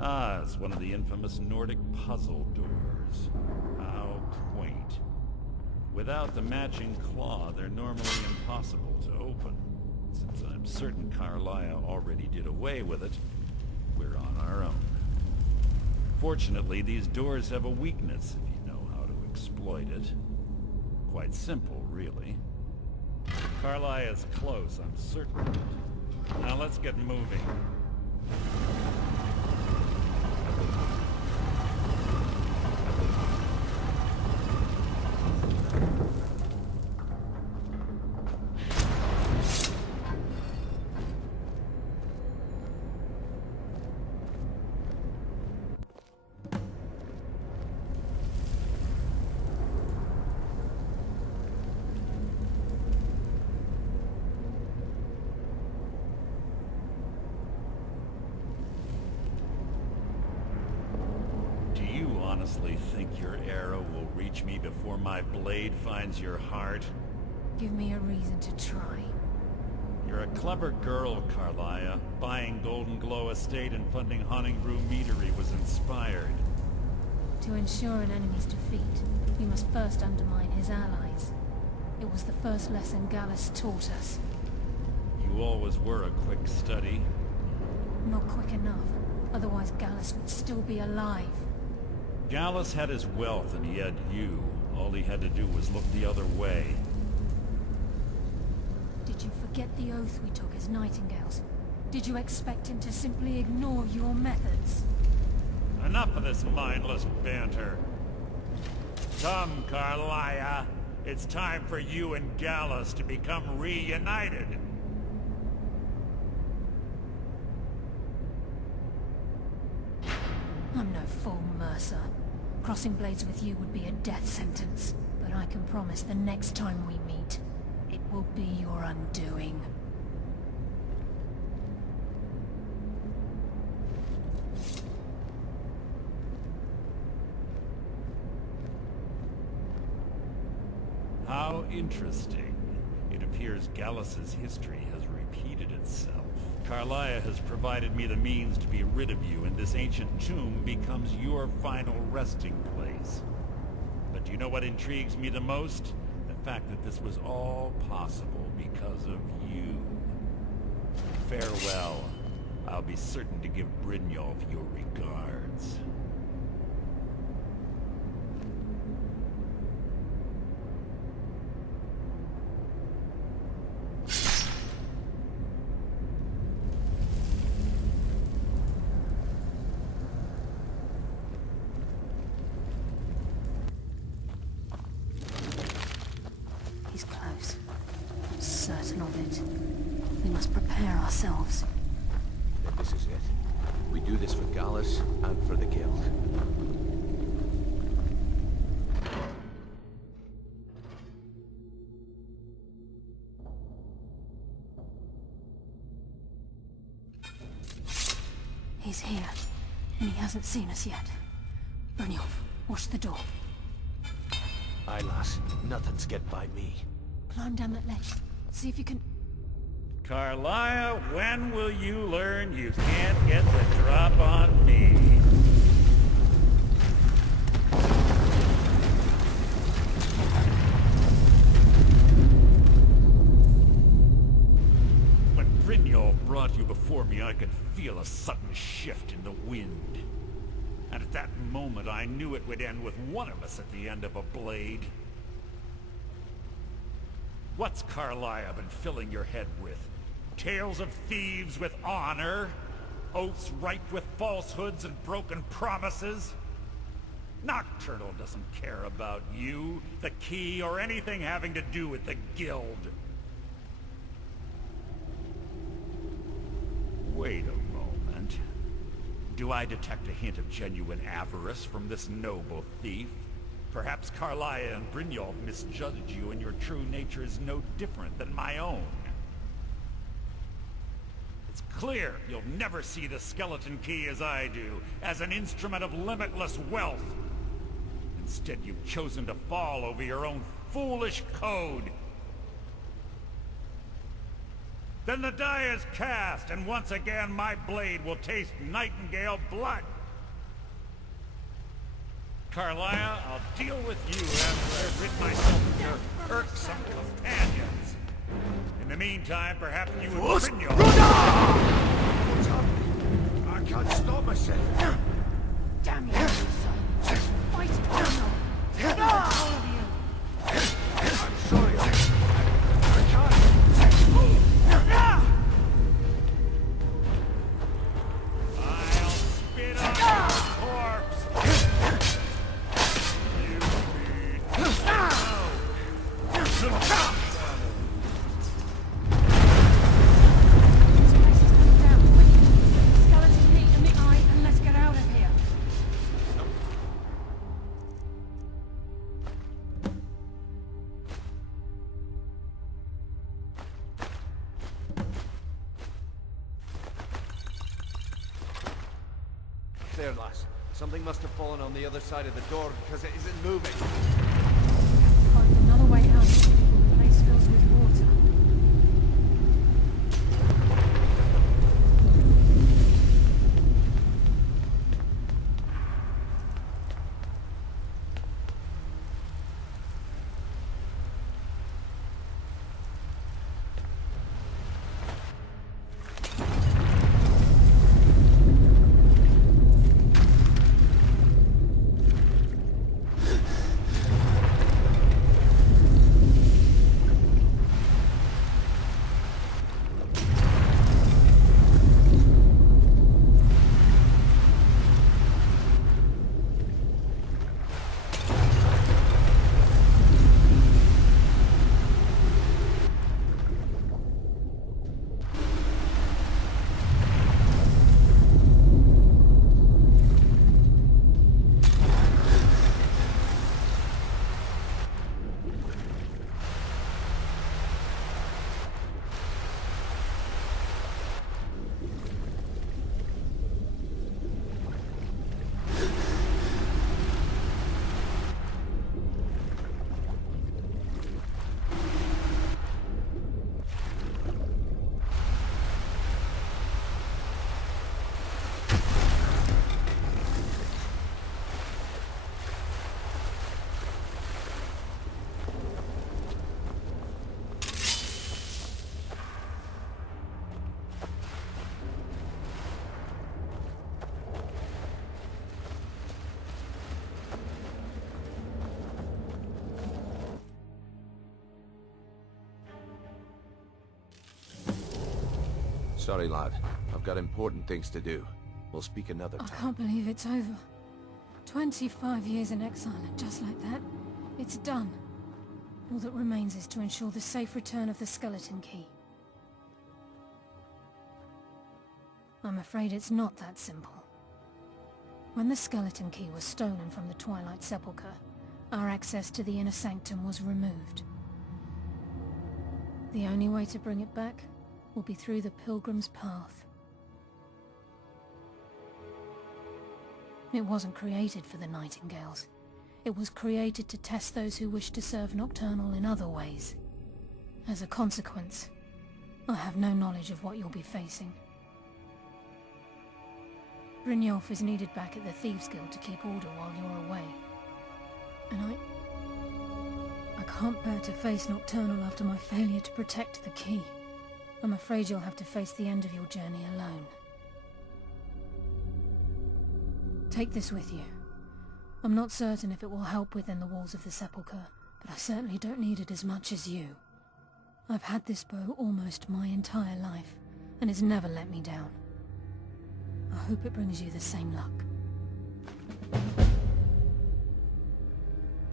Ah, it's one of the infamous Nordic puzzle doors. How quaint. Without the matching claw, they're normally impossible to open. Since I'm certain Carlia already did away with it, we're on our own. Fortunately, these doors have a weakness if you know how to exploit it. Quite simple, really. Carlia is close, I'm certain of it. Now let's get moving. Honestly think your arrow will reach me before my blade finds your heart? Give me a reason to try. You're a clever girl, Carlia. Buying Golden Glow Estate and funding Honningbrew Meadery was inspired. To ensure an enemy's defeat, you must first undermine his allies. It was the first lesson Gallus taught us. You always were a quick study. Not quick enough. Otherwise Gallus would still be alive. Gallus had his wealth and he had you. All he had to do was look the other way. Did you forget the oath we took as Nightingales? Did you expect him to simply ignore your methods? Enough of this mindless banter. Come, Carlia. It's time for you and Gallus to become reunited. I'm no fool, Mercer. Crossing blades with you would be a death sentence. But I can promise the next time we meet, it will be your undoing. How interesting. It appears Gallus's history has repeated itself. Carlia has provided me the means to be rid of you, and this ancient tomb becomes your final resting place. But do you know what intrigues me the most? The fact that this was all possible because of you. Farewell. I'll be certain to give Brynjolf your regards. He's close. I'm certain of it. We must prepare ourselves. Then this is it. We do this for Gallus and for the Guild. He's here, and he hasn't seen us yet. Brynjolf, watch the door. Aye, lass. Nothing's get by me. Climb down that ledge. See if you can... Carlia, when will you learn you can't get the drop on me? When Brynjolf brought you before me, I could feel a sudden shift in the wind. And at that moment, I knew it would end with one of us at the end of a blade. What's Carlia been filling your head with? Tales of thieves with honor? Oaths ripe with falsehoods and broken promises? Nocturnal doesn't care about you, the key, or anything having to do with the Guild. Wait a moment. Do I detect a hint of genuine avarice from this noble thief? Perhaps Carlia and Brynjolf misjudged you, and your true nature is no different than my own. It's clear you'll never see the skeleton key as I do, as an instrument of limitless wealth. Instead, you've chosen to fall over your own foolish code. Then the die is cast, and once again my blade will taste Nightingale blood. Carlia, I'll deal with you after I've rid myself of your irksome companions. In the meantime, perhaps you would bring your... What's up? I can't stop myself. Damn you, son. Fight it, Colonel. All of you. I'm sorry. I can't. I'll spit on your corpse. You need to know. This place is coming down quick. Skeleton key in the eye, and let's get out of here. There, lass. Something must have fallen on the other side of the door because it isn't moving. Find another way out before the place fills with water. Sorry, lad. I've got important things to do. We'll speak another I time. can't believe it's over. 25 years in exile, and just like that, it's done. All that remains is to ensure the safe return of the skeleton key. I'm afraid it's not that simple. When the skeleton key was stolen from the Twilight Sepulchre, our access to the inner sanctum was removed. The only way to bring it back will be through the Pilgrim's Path. It wasn't created for the Nightingales. It was created to test those who wish to serve Nocturnal in other ways. As a consequence, I have no knowledge of what you'll be facing. Brynjolf is needed back at the Thieves Guild to keep order while you're away. And I can't bear to face Nocturnal after my failure to protect the key. I'm afraid you'll have to face the end of your journey alone. Take this with you. I'm not certain if it will help within the walls of the Sepulchre, but I certainly don't need it as much as you. I've had this bow almost my entire life, and it's never let me down. I hope it brings you the same luck.